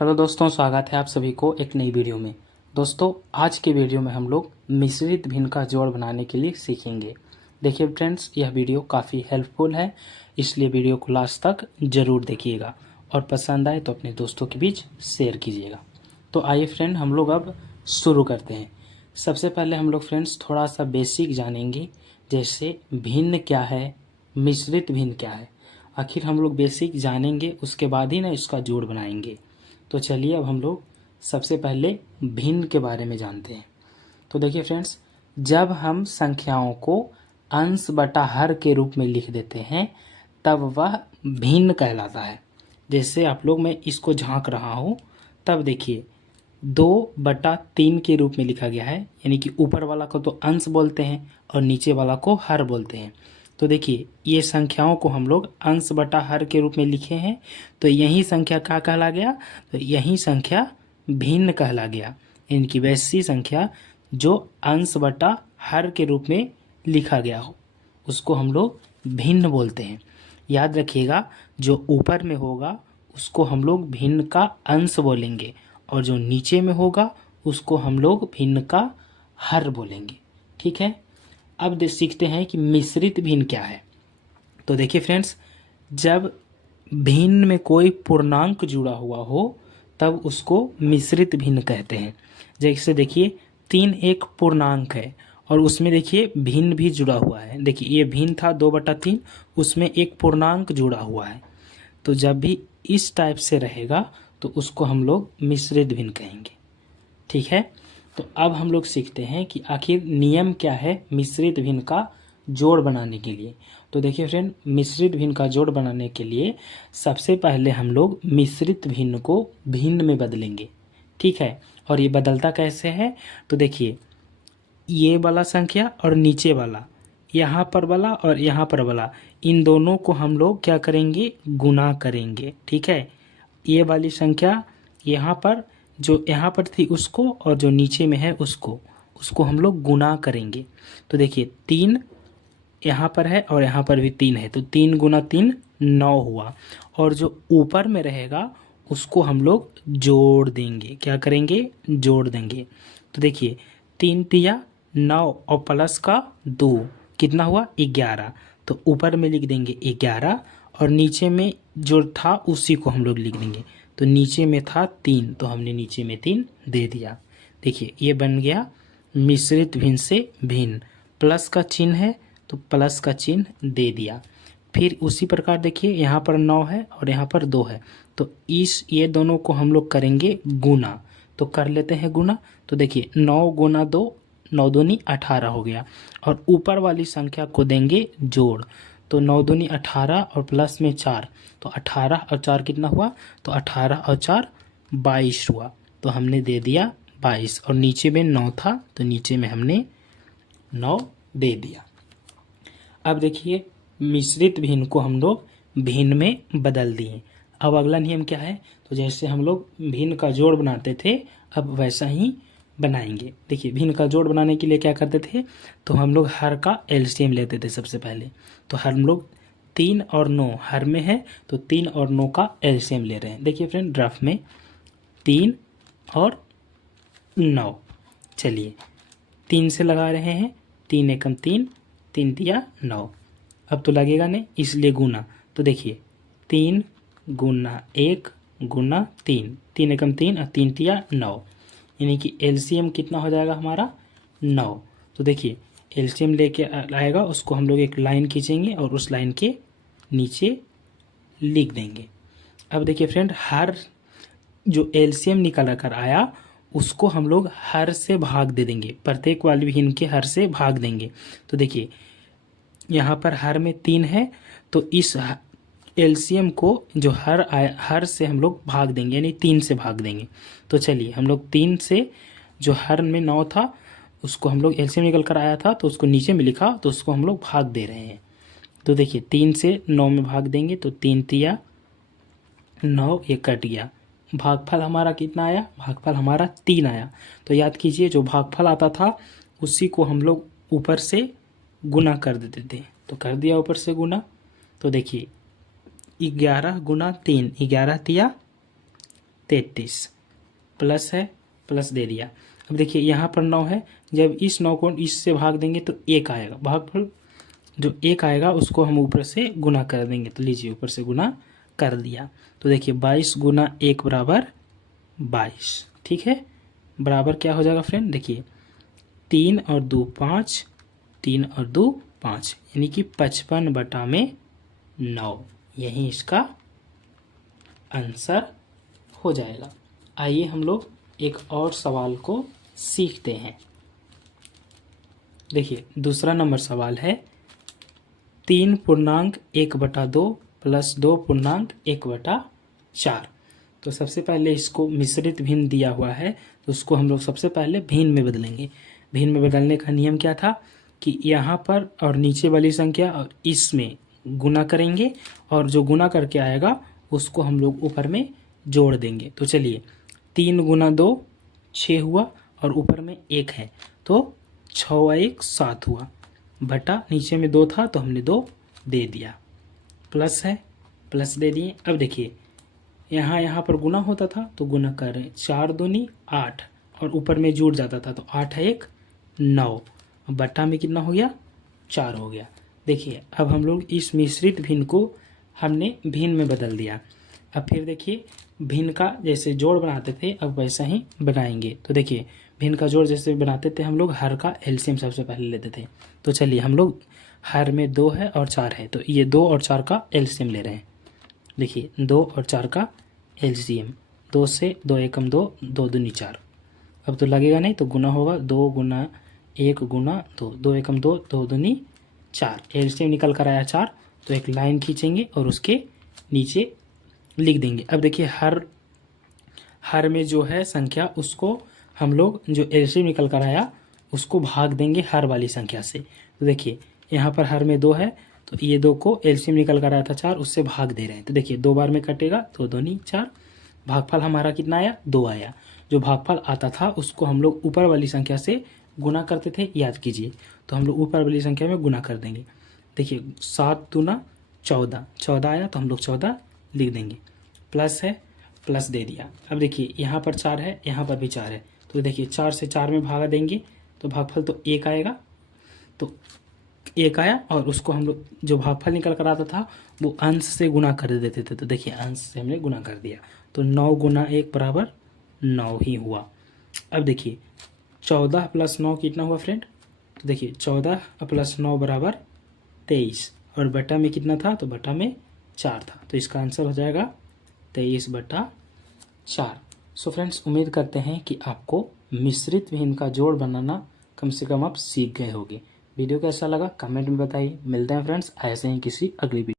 Hello दोस्तों, स्वागत है आप सभी को एक नई वीडियो में। दोस्तों, आज के वीडियो में हम लोग मिश्रित भिन्न का जोड़ बनाने के लिए सीखेंगे। देखिए फ्रेंड्स, यह वीडियो काफ़ी हेल्पफुल है, इसलिए वीडियो को लास्ट तक ज़रूर देखिएगा और पसंद आए तो अपने दोस्तों के बीच शेयर कीजिएगा। तो आइए फ्रेंड, हम लोग अब शुरू करते हैं। सबसे पहले हम लोग फ्रेंड्स थोड़ा सा बेसिक जानेंगे, जैसे भिन्न क्या है, मिश्रित भिन्न क्या है। आखिर हम लोग बेसिक जानेंगे, उसके बाद ही ना इसका जोड़ बनाएंगे। तो चलिए अब हम लोग सबसे पहले भिन्न के बारे में जानते हैं। तो देखिए फ्रेंड्स, जब हम संख्याओं को अंश बटा हर के रूप में लिख देते हैं तब वह भिन्न कहलाता है। जैसे आप लोग, मैं इसको झांक रहा हूँ, तब देखिए 2/3 के रूप में लिखा गया है, यानी कि ऊपर वाला को तो अंश बोलते हैं और नीचे वाला को हर बोलते हैं। तो देखिए, ये संख्याओं को हम लोग अंश बटा हर के रूप में लिखे हैं, तो यही संख्या क्या कहला गया? तो यही संख्या भिन्न कहला गया। इनकी वैसी संख्या जो अंश बटा हर के रूप में लिखा गया हो उसको हम लोग भिन्न बोलते हैं। याद रखिएगा, जो ऊपर में होगा उसको हम लोग भिन्न का अंश बोलेंगे और जो नीचे में होगा उसको हम लोग भिन्न का हर बोलेंगे। ठीक है, अब सीखते हैं कि मिश्रित भिन्न क्या है। तो देखिए फ्रेंड्स, जब भिन्न में कोई पूर्णांक जुड़ा हुआ हो तब उसको मिश्रित भिन्न कहते हैं। जैसे देखिए 3 एक पूर्णांक है और उसमें देखिए भिन्न भी जुड़ा हुआ है। देखिए ये भिन्न था 2/3, उसमें एक पूर्णांक जुड़ा हुआ है। तो जब भी इस टाइप से रहेगा तो उसको हम लोग मिश्रित भिन्न कहेंगे। ठीक है, तो अब हम लोग सीखते हैं कि आखिर नियम क्या है मिश्रित भिन्न का जोड़ बनाने के लिए। तो देखिए फ्रेंड, मिश्रित भिन्न का जोड़ बनाने के लिए सबसे पहले हम लोग मिश्रित भिन्न को भिन्न में बदलेंगे। ठीक है, और ये बदलता कैसे है? तो देखिए, ये वाला संख्या और नीचे वाला, यहाँ पर वाला और यहाँ पर वाला, इन दोनों को हम लोग क्या करेंगे? गुना करेंगे। ठीक है, ये वाली संख्या यहाँ पर, जो यहाँ पर थी उसको, और जो नीचे में है उसको हम लोग गुना करेंगे। तो देखिए 3 यहाँ पर है और यहाँ पर भी 3 है, तो 3 गुना 3 9 हुआ। और जो ऊपर में रहेगा उसको हम लोग जोड़ देंगे। क्या करेंगे? जोड़ देंगे। तो देखिए 3 तिया 9 और प्लस का 2 कितना हुआ? 11। तो ऊपर में लिख देंगे 11 और नीचे में जो था उसी को हम लोग लिख देंगे। तो नीचे में था 3, तो हमने नीचे में 3 दे दिया। देखिए ये बन गया मिश्रित भिन्न से भिन्न। प्लस का चिन्ह है तो प्लस का चिन्ह दे दिया। फिर उसी प्रकार देखिए, यहाँ पर 9 है और यहाँ पर 2 है, तो ये दोनों को हम लोग करेंगे गुना। तो कर लेते हैं गुना। तो देखिए 9 गुना 2, 9 दूनी 18 हो गया। और ऊपर वाली संख्या को देंगे जोड़। तो 9 दूनी 18 और प्लस में 4, तो 18 और 4 कितना हुआ? तो 18 और 4 22 हुआ। तो हमने दे दिया 22, और नीचे में 9 था तो नीचे में हमने 9 दे दिया। अब देखिए, मिश्रित भिन्न को हम लोग भिन्न में बदल दिए। अब अगला नियम क्या है? तो जैसे हम लोग भिन्न का जोड़ बनाते थे, अब वैसा ही बनाएंगे। देखिए, भिन्न का जोड़ बनाने के लिए क्या करते थे? तो हम लोग हर का एलसीएम लेते थे सबसे पहले। तो हम लोग 3 और 9 हर में है, तो 3 और 9 का एलसीएम ले रहे हैं। देखिए फ्रेंड, ग्राफ में 3 और 9, चलिए 3 से लगा रहे हैं, 3 एकम 3, 3 तिया 9। अब तो लगेगा नहीं, इसलिए गुना। तो देखिए 3 गुना 1 गुना 3, 3 एकम 3 और 3 तिया 9, यानी कि एलसीएम कितना हो जाएगा हमारा? 9। तो देखिए एलसीएम लेके आएगा, उसको हम लोग एक लाइन खींचेंगे और उस लाइन के नीचे लिख देंगे। अब देखिए फ्रेंड, हर जो एलसीएम निकल कर आया उसको हम लोग हर से भाग दे देंगे, प्रत्येक वाली भिन्न के हर से भाग देंगे। तो देखिए यहाँ पर हर में 3 है, तो इस एलसीएम को जो हर से हम लोग भाग देंगे, यानी 3 से भाग देंगे। तो चलिए हम लोग 3 से, जो हर में 9 था उसको हम लोग एलसीएम निकल कर आया था तो उसको नीचे में लिखा, तो उसको हम लोग भाग दे रहे हैं। तो देखिए 3 से 9 में भाग देंगे, तो 3 तिया 9, ये कट गया। भागफल हमारा कितना आया? भागफल हमारा 3 आया। तो याद कीजिए, जो भागफल आता था उसी को हम लोग ऊपर से गुना कर देते थे, तो कर दिया ऊपर से गुना। तो देखिए 11 गुना 3, 11 तिया 33 प्लस है, प्लस दे दिया। अब देखिए यहाँ पर 9 है, जब इस 9 को इससे भाग देंगे तो 1 आएगा, भागफल जो 1 आएगा उसको हम ऊपर से गुना कर देंगे। तो लीजिए ऊपर से गुना कर दिया। तो देखिए 22 गुना 1 बराबर 22, ठीक है। बराबर क्या हो जाएगा फ्रेंड, देखिए 3 और 2 5, 3 और 2 5, यानी कि 55/9, यही इसका आंसर हो जाएगा। आइए हम लोग एक और सवाल को सीखते हैं। देखिए दूसरा नंबर सवाल है 3.1/2 प्लस 2.1/4। तो सबसे पहले इसको मिश्रित भिन्न दिया हुआ है, तो उसको हम लोग सबसे पहले भिन्न में बदलेंगे। भिन्न में बदलने का नियम क्या था कि यहाँ पर और नीचे वाली संख्या और इसमें गुना करेंगे, और जो गुना करके आएगा उसको हम लोग ऊपर में जोड़ देंगे। तो चलिए 3 गुना 2 6 हुआ, और ऊपर में 1 है तो 6 × 1 7 हुआ, बटा नीचे में 2 था तो हमने 2 दे दिया, प्लस है, प्लस दे दिए। अब देखिए यहाँ पर गुना होता था तो गुना कर रहे हैं, 4 दूनी 8, और ऊपर में जुड़ जाता था तो 8 है 1 9, बटा में कितना हो गया 4 हो गया। देखिए अब हम लोग इस मिश्रित भिन्न को हमने भिन्न में बदल दिया। अब फिर देखिए भिन्न का जैसे जोड़ बनाते थे अब वैसा ही बनाएंगे। तो देखिए भिन्न का जोड़ जैसे बनाते थे हम लोग हर का एलसीएम सबसे पहले लेते थे। तो चलिए हम लोग हर में 2 है और 4 है, तो ये 2 और 4 का एलसीएम ले रहे हैं। देखिए 2 और 4 का एलसीएम, 2 से 2 एकम 2, 2 दूनी 4। अब तो लगेगा नहीं तो गुना होगा, 2 गुना 1 गुना 2, 2 एकम 2, 2 दूनी 4। एलसीएम निकल कर आया 4, तो एक लाइन खींचेंगे और उसके नीचे लिख देंगे। अब देखिए हर में जो है संख्या उसको हम लोग जो एलसीएम निकल कर आया उसको भाग देंगे हर वाली संख्या से। तो देखिए यहाँ पर हर में 2 है तो ये 2 को एलसीएम निकल कर आया था 4, उससे भाग दे रहे हैं। तो देखिए 2 बार में कटेगा तो 2 दूनी 4, भागफल हमारा कितना आया 2 आया। जो भागफल आता था उसको हम लोग ऊपर वाली संख्या से गुना करते थे, याद कीजिए। तो हम लोग ऊपर वाली संख्या में गुना कर देंगे। देखिए 7 दूना 14, 14 आया तो हम लोग 14 लिख देंगे, प्लस है, प्लस दे दिया। अब देखिए यहाँ पर 4 है, यहाँ पर भी 4 है, तो देखिए 4 से 4 में भागा देंगे तो भागफल तो 1 आएगा, तो 1 आया, और उसको हम लोग जो भागफल निकल कर आता था वो अंश से गुना कर देते थे। तो देखिए अंश से हमने गुना कर दिया, तो 9 गुना 1 बराबर 9 ही हुआ। अब देखिए 14 प्लस 9 कितना हुआ फ्रेंड, तो देखिए 14 प्लस 9 बराबर 23, और बटा में कितना था तो बटा में 4 था, तो इसका आंसर हो जाएगा 23/4। सो फ्रेंड्स उम्मीद करते हैं कि आपको मिश्रित भिन्न का जोड़ बनाना कम से कम आप सीख गए होंगे। वीडियो कैसा लगा कमेंट में बताइए। मिलते हैं फ्रेंड्स ऐसे ही किसी अगली वीडियो।